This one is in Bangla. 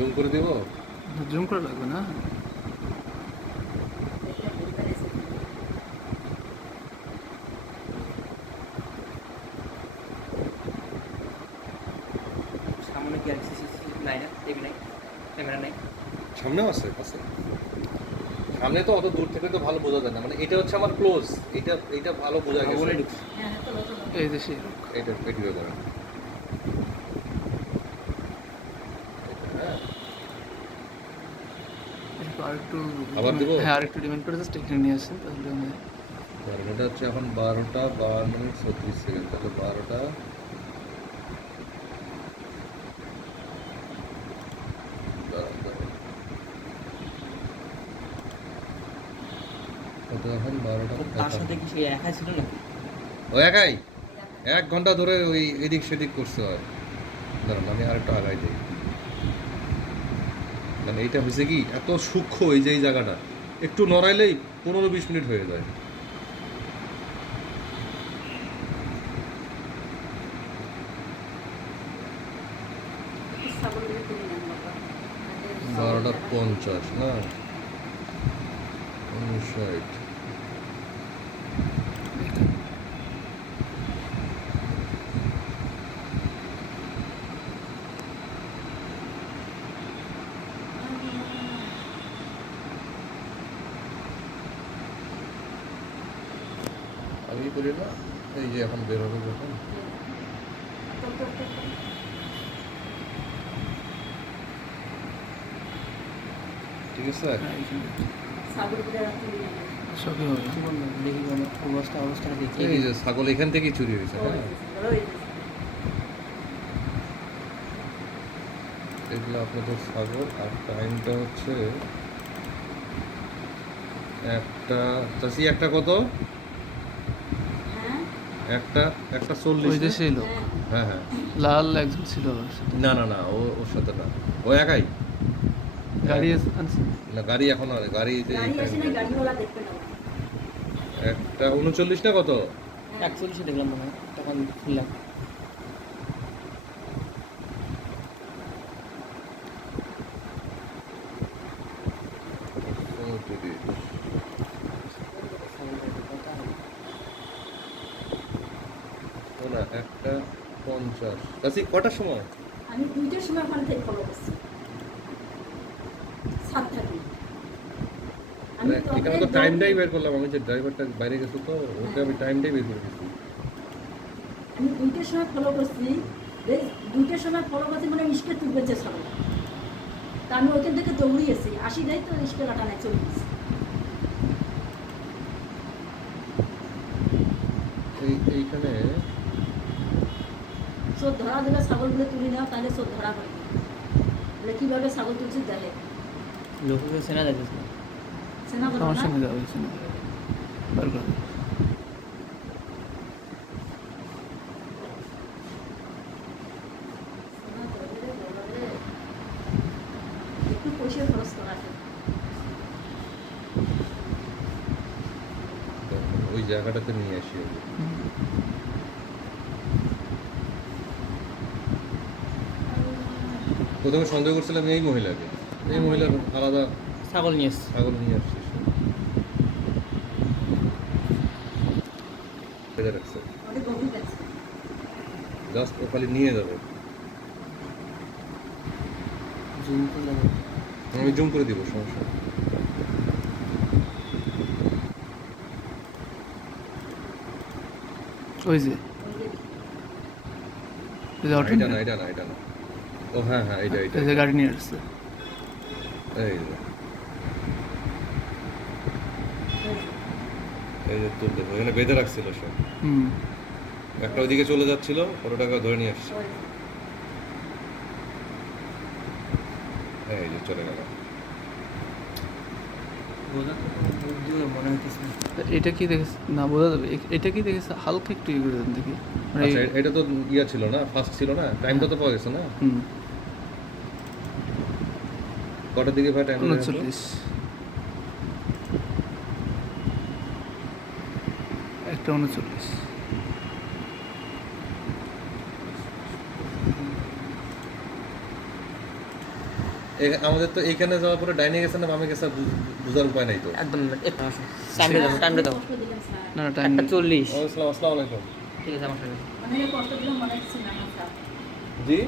জুম করে দিব? জুম করা লাগবে না। সামনে কি আর নাই না? টিভি নাই ক্যামেরা নাই। সামনেও আছে আছে। সামনে তো অত দূর থেকে তো ভালো বোঝা যায় না। মানে এটা হচ্ছে আমার ক্লোজ। এটা এটা ভালো বোঝা গেছে। বলে ঢুকছে এই সেই লোক। এটা একটু আবার দিব? হ্যাঁ আরেকটু ডিমান্ড করে জাস্ট এখানে নিয়ে আসেন তাহলে আমি বারোটা হচ্ছে এখন বারোটা বাহান্ন মিনিট ছত্রিশ সেকেন্ড তাহলে বারোটা এখন? বারোটা তার সাথে কি সে একা ছিল না ও একাই? এক ঘণ্টা ধরে ওই এদিক সেদিক করতে হয় দাঁড়ান আমি আরেকটা আগাই দিই। মানে এটা হয়েছে কি, এত সূক্ষ্ম এই যে এই জায়গাটা, একটু নড়াইলেই পনেরো বিশ মিনিট হয়ে যায়। বারোটা পঞ্চাশ না উনষাট। আমি করি না এই যে এখন বের হবে যখন। ঠিক আছে? এই যে ছাগল এখান থেকেই চুরি হয়েছে হ্যাঁ? এগুলো আপনাদের ছাগল আর টাইমটা হচ্ছে একটা চাষি একটা কত? একটা একটা চল্লিশ ওই যে সেই লোক। হ্যাঁ হ্যাঁ। লাল একজন ছিল না না না ও ওর সাথে না। ও একাই? গাড়ি না গাড়ি এখন আর গাড়ি যে একটা উনচল্লিশ না। কত? একচল্লিশে দেখলাম মনে হয় তখন খুললাম ও একটা পঞ্চাশ। চাষি কটার সময়? আমি দুইটার সময় ওখান থেকে ফলো করছি এখানে তো টাইমটাই বের করলাম। আমি যে ড্রাইভারটা বাইরে গেছে তো ওকে আমি টাইমটাই বের করে দিচ্ছি। আমি দুইটার সময় ফলো করছি দুইটার সময় ফলো করছি মানে ইস্কে তুলবেছে সবাই তা আমি ওইখান থেকে দৌড়িয়েছি আসি দেয় তো ইস্কে কাটা চলে গেছি। এইখানে চোর ধরা দিলে ছাগলগুলো তুলি নাও তাহলে চোর ধরা পড়বে বলে কীভাবে ছাগল তুলছি দেখে। লোককে সেনা যাবে দাও। সেনা। একটু পয়সা খরচ করা ওই জায়গাটাতে নিয়ে আসি আগে। হুম। প্রথমে সন্দেহ করছিলাম এই মহিলাকে। এই মহিলার আলাদা ছাগল নিয়ে এসছে ছাগল নিয়ে আসছে রাখছে। জাস্ট ও খালি নিয়ে যাবে। আমি জুম করে দিব সমস্যা ওই যে। এটা না এটা না এটা না। ও হ্যাঁ হ্যাঁ এটা এটা এই গাড়ি নিয়ে আসছে। এই যে। এই যে তুলতে এখানে বেঁধে রাখছিল সব। হুম। একটা ওইদিকে চলে যাচ্ছিল টাকা ধরে নিয়ে আসছে। এই যে চলে গেল। মনে এটা কি দেখেছে? না বোঝা যাবে। এটা কি দেখেছে? হালকা একটু ইয়ে করে দেখি। মানে আচ্ছা এটা তো ইয়া ছিল না ফার্স্ট ছিল না? টাইমটা তো পাওয়া গেছে না? হুম। কটার দিকে ভাই টাইম উনচল্লিশ। একটা উনচল্লিশ। আমাদের তো এইখানে যাওয়ার পরে ডাইনে গেছে না বামে গেছে বোঝার উপায় নাই তো। একদম টাইমটা দাও টাইমটা দাও না না টাইম একটা চল্লিশ। আসসালাম আসসালামু আলাইকুম। ঠিক আছে আমার সাথে। অনেক কষ্ট দিলাম মনে হচ্ছে না জি?